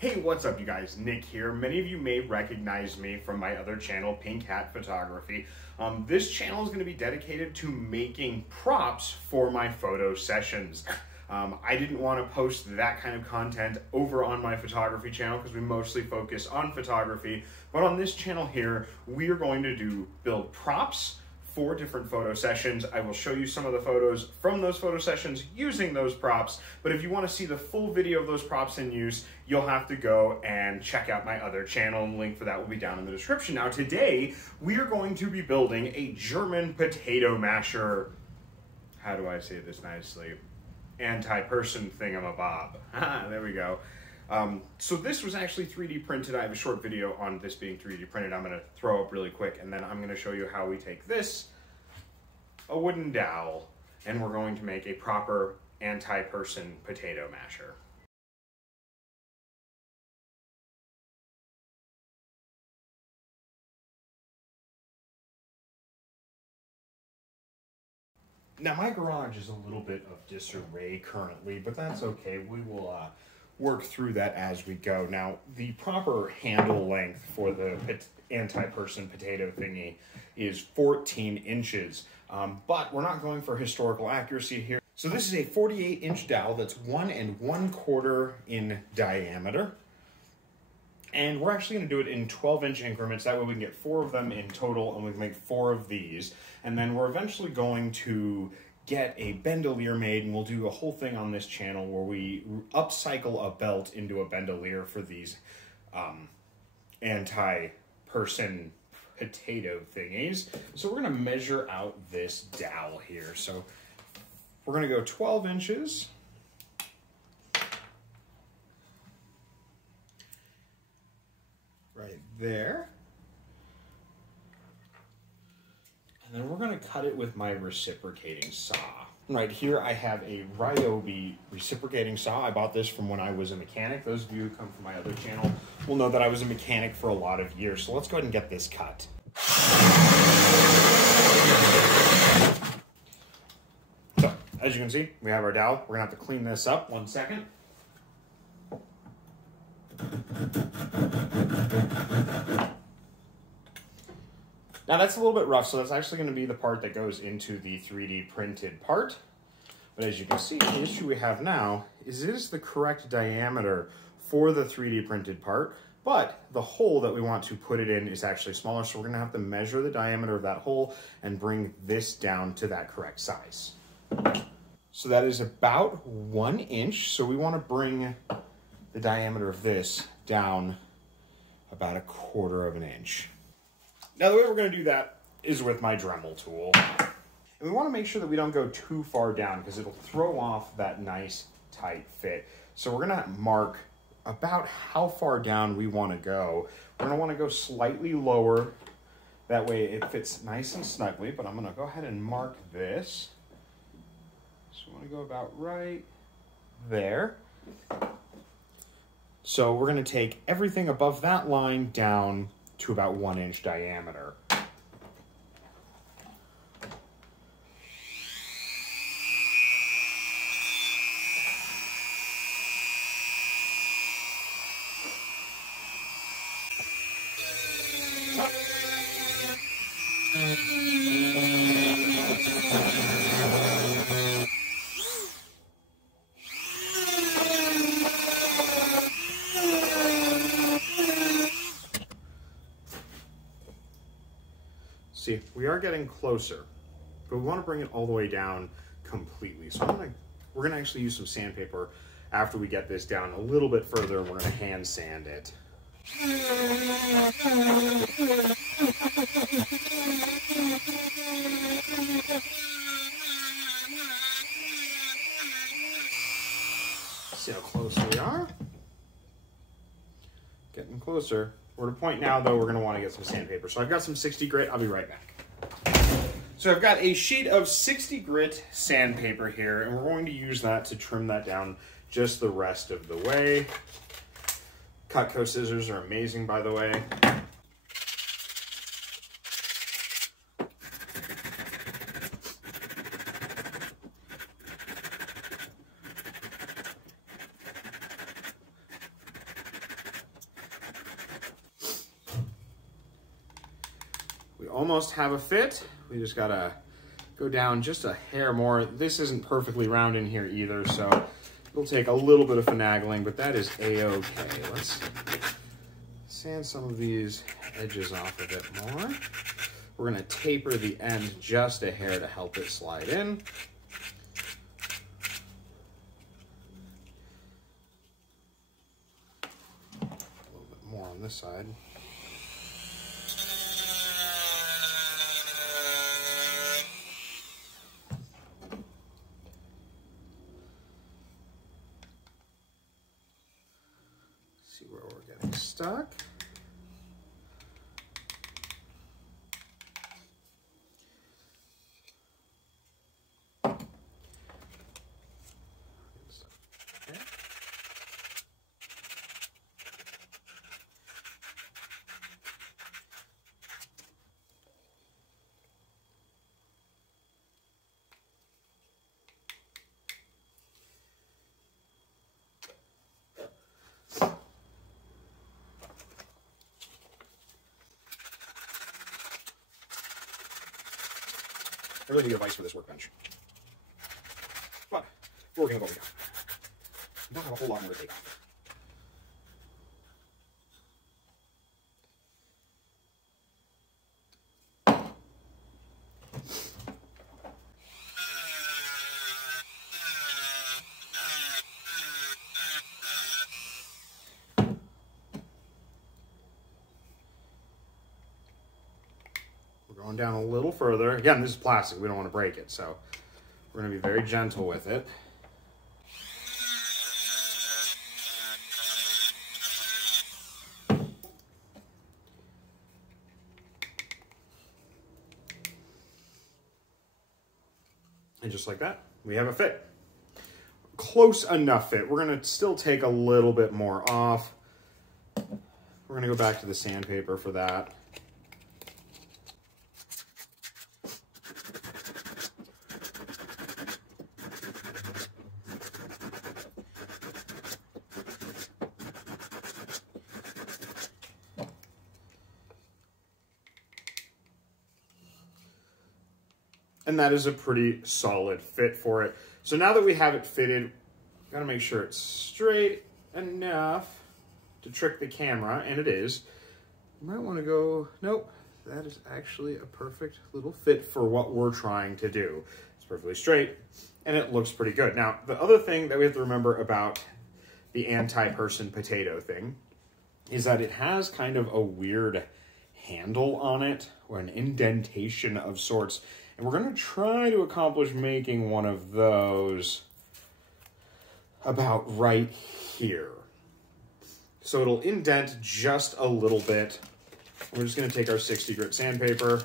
Hey, what's up you guys? Nick here. Many of you may recognize me from my other channel, Pink Hat Photography. This channel is going to be dedicated to making props for my photo sessions. I didn't want to post that kind of content over on my photography channel because we mostly focus on photography, but on this channel here, we are going to build props for different photo sessions. I will show you some of the photos from those photo sessions using those props, but if you want to see the full video of those props in use, you'll have to go and check out my other channel, and the link for that will be down in the description. Now today, we are going to be building a German potato masher. How do I say this nicely? Anti-person thingamabob. There we go. So this was actually 3D printed. I have a short video on this being 3D printed. I'm going to throw up really quick, and then I'm going to show you how we take this, a wooden dowel, and we're going to make a proper anti-person potato masher. Now my garage is a little bit of disarray currently, but that's okay. We will work through that as we go. Now, the proper handle length for the anti-person potato thingy is 14 inches, but we're not going for historical accuracy here. So this is a 48-inch dowel that's 1 1/4 in diameter. And we're actually going to do it in 12-inch increments. That way we can get 4 of them in total, and we can make 4 of these. And then we're eventually going to get a bandolier made, and we'll do a whole thing on this channel where we upcycle a belt into a bandolier for these anti-person potato thingies. So we're going to measure out this dowel here. So we're going to go 12 inches. Right there. And then we're going to cut it with my reciprocating saw. Right here I have a Ryobi reciprocating saw. I bought this from when I was a mechanic. Those of you who come from my other channel will know that I was a mechanic for a lot of years. So let's go ahead and get this cut. So, as you can see, we have our dowel. We're going to have to clean this up. 1 second. Now that's a little bit rough, so that's actually going to be the part that goes into the 3D printed part. But as you can see, the issue we have now is it is the correct diameter for the 3D printed part, but the hole that we want to put it in is actually smaller, so we're going to have to measure the diameter of that hole and bring this down to that correct size. So that is about 1 inch, so we want to bring the diameter of this down about 1/4 inch. Now the way we're going to do that is with my Dremel tool. And we want to make sure that we don't go too far down because it'll throw off that nice tight fit. So we're going to mark about how far down we want to go. We're going to want to go slightly lower. That way it fits nice and snugly, but I'm going to go ahead and mark this. So we want to go about right there. So we're going to take everything above that line down to about 1 inch diameter. See, we are getting closer, but we want to bring it all the way down completely. So we're gonna actually use some sandpaper after we get this down a little bit further, and we're gonna hand sand it. See how close we are? Getting closer. We're at a point now, though, we're going to want to get some sandpaper. So I've got some 60 grit. I'll be right back. So I've got a sheet of 60 grit sandpaper here, and we're going to use that to trim that down just the rest of the way. Cutco scissors are amazing, by the way. almost have a fit. We just gotta go down just a hair more. This isn't perfectly round in here either, so it'll take a little bit of finagling, but that is a-okay. Let's sand some of these edges off a bit more. We're gonna taper the end just a hair to help it slide in. A little bit more on this side. See where we're getting stuck. I really need a vise for this workbench. But we're working with what we got. We don't have a whole lot more to take off. Going down a little further. Again, this is plastic. We don't want to break it, so we're going to be very gentle with it. And just like that, we have a fit. Close enough fit. We're going to still take a little bit more off. We're going to go back to the sandpaper for that. And that is a pretty solid fit for it. So now that we have it fitted, gotta make sure it's straight enough to trick the camera, and it is. You might wanna go, nope, that is actually a perfect little fit for what we're trying to do. It's perfectly straight, and it looks pretty good. Now, the other thing that we have to remember about the anti-person potato thing is that it has kind of a weird handle on it, or an indentation of sorts. And we're going to try to accomplish making one of those about right here. So it'll indent just a little bit. We're just going to take our 60 grit sandpaper.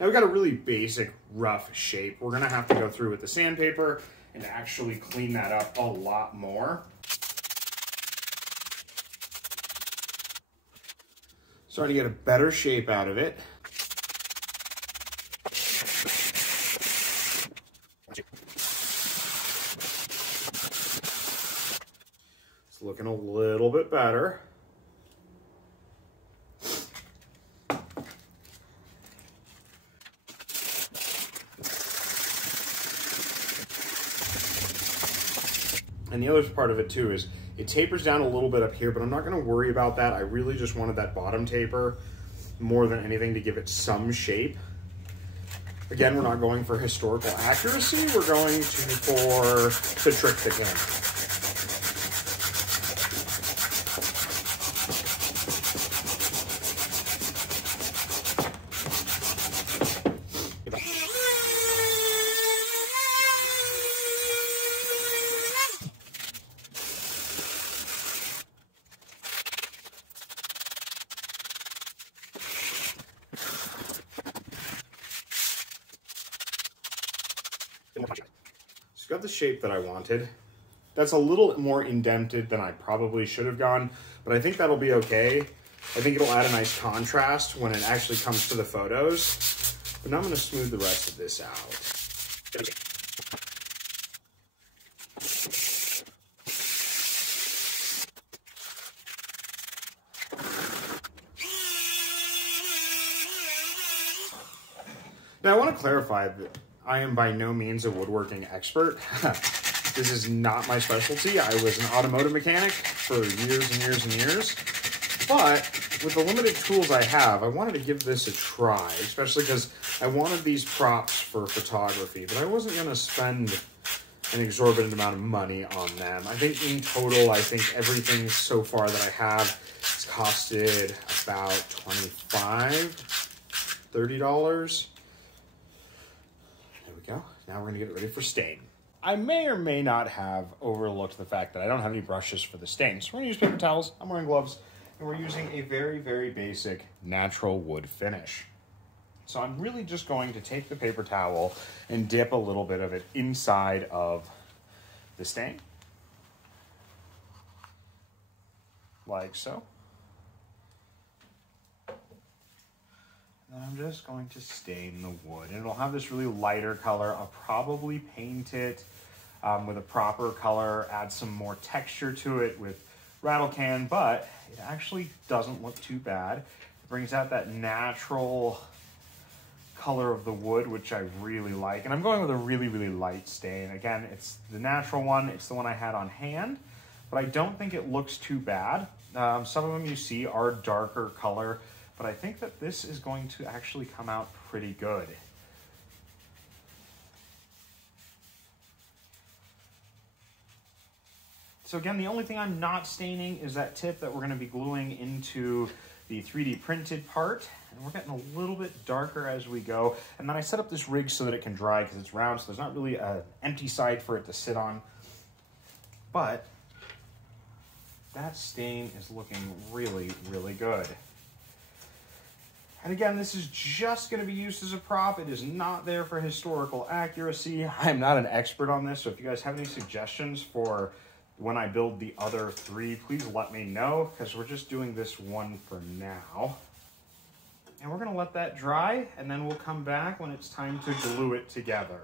Now we've got a really basic, rough shape. We're gonna have to go through with the sandpaper and actually clean that up a lot more. Starting to get a better shape out of it. It's looking a little bit better. And the other part of it too is it tapers down a little bit up here, but I'm not going to worry about that. I really just wanted that bottom taper more than anything to give it some shape. Again, we're not going for historical accuracy. We're going to trick the camera. So got the shape that I wanted. That's a little more indented than I probably should have gone, but I think that'll be okay. I think it'll add a nice contrast when it actually comes to the photos. But now I'm going to smooth the rest of this out. Now, I want to clarify that I am by no means a woodworking expert. This is not my specialty. I was an automotive mechanic for years and years and years. But with the limited tools I have, I wanted to give this a try, especially because I wanted these props for photography, but I wasn't going to spend an exorbitant amount of money on them. I think in total, I think everything so far that I have has costed about $25, $30. There we go. Now we're going to get ready for stain. I may or may not have overlooked the fact that I don't have any brushes for the stain. So we're going to use paper towels. I'm wearing gloves. And we're using a very, very basic natural wood finish. So I'm really just going to take the paper towel and dip a little bit of it inside of the stain. Like so. And I'm just going to stain the wood. And it'll have this really lighter color. I'll probably paint it with a proper color, add some more texture to it with rattle can, but it actually doesn't look too bad. It brings out that natural color of the wood, which I really like. And I'm going with a really, really light stain. Again, it's the natural one. It's the one I had on hand, but I don't think it looks too bad. Some of them you see are darker color, but I think that this is going to actually come out pretty good. So again, the only thing I'm not staining is that tip that we're going to be gluing into the 3D printed part. And we're getting a little bit darker as we go. And then I set up this rig so that it can dry because it's round, so there's not really an empty side for it to sit on. But that stain is looking really, really good. And again, this is just going to be used as a prop. It is not there for historical accuracy. I'm not an expert on this, so if you guys have any suggestions for when I build the other three, please let me know, because we're just doing this one for now. And we're going to let that dry, and then we'll come back when it's time to glue it together.